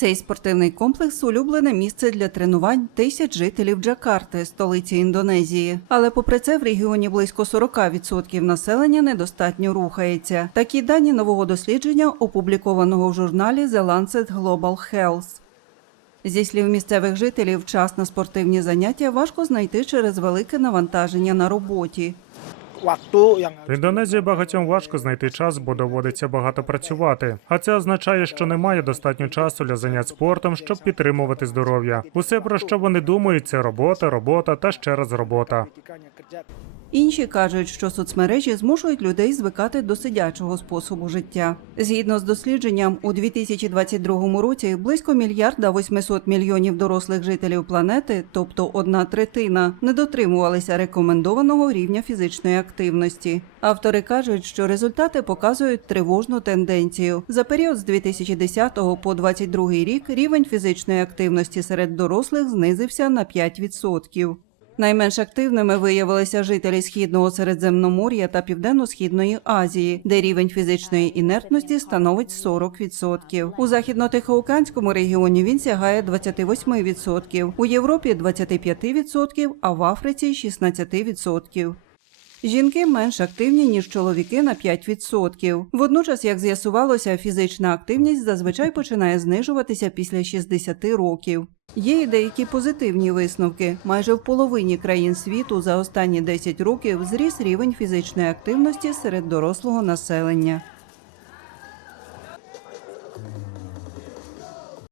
Цей спортивний комплекс улюблене місце для тренувань тисяч жителів Джакарти, столиці Індонезії. Але попри це в регіоні близько 40% населення недостатньо рухається. Такі дані нового дослідження, опублікованого в журналі The Lancet Global Health. Зі слів місцевих жителів, час на спортивні заняття важко знайти через велике навантаження на роботі. В Індонезії багатьом важко знайти час, бо доводиться багато працювати. А це означає, що немає достатньо часу для занять спортом, щоб підтримувати здоров'я. Усе про що вони думають, це робота, робота та ще раз робота. Інші кажуть, що соцмережі змушують людей звикати до сидячого способу життя. Згідно з дослідженням, у 2022 році близько мільярда 800 мільйонів дорослих жителів планети, тобто одна третина, не дотримувалися рекомендованого рівня фізичної активності. Автори кажуть, що результати показують тривожну тенденцію. За період з 2010 по 2022 рік рівень фізичної активності серед дорослих знизився на 5%. Найменш активними виявилися жителі східного Середземномор'я та південно-східної Азії, де рівень фізичної інертності становить 40%. У західно-тихоокеанському регіоні він сягає 28%, у Європі 25%, а в Африці 16%. Жінки менш активні ніж чоловіки на 5%. Водночас, як з'ясувалося, фізична активність зазвичай починає знижуватися після 60 років. Є і деякі позитивні висновки. Майже в половині країн світу за останні 10 років зріс рівень фізичної активності серед дорослого населення.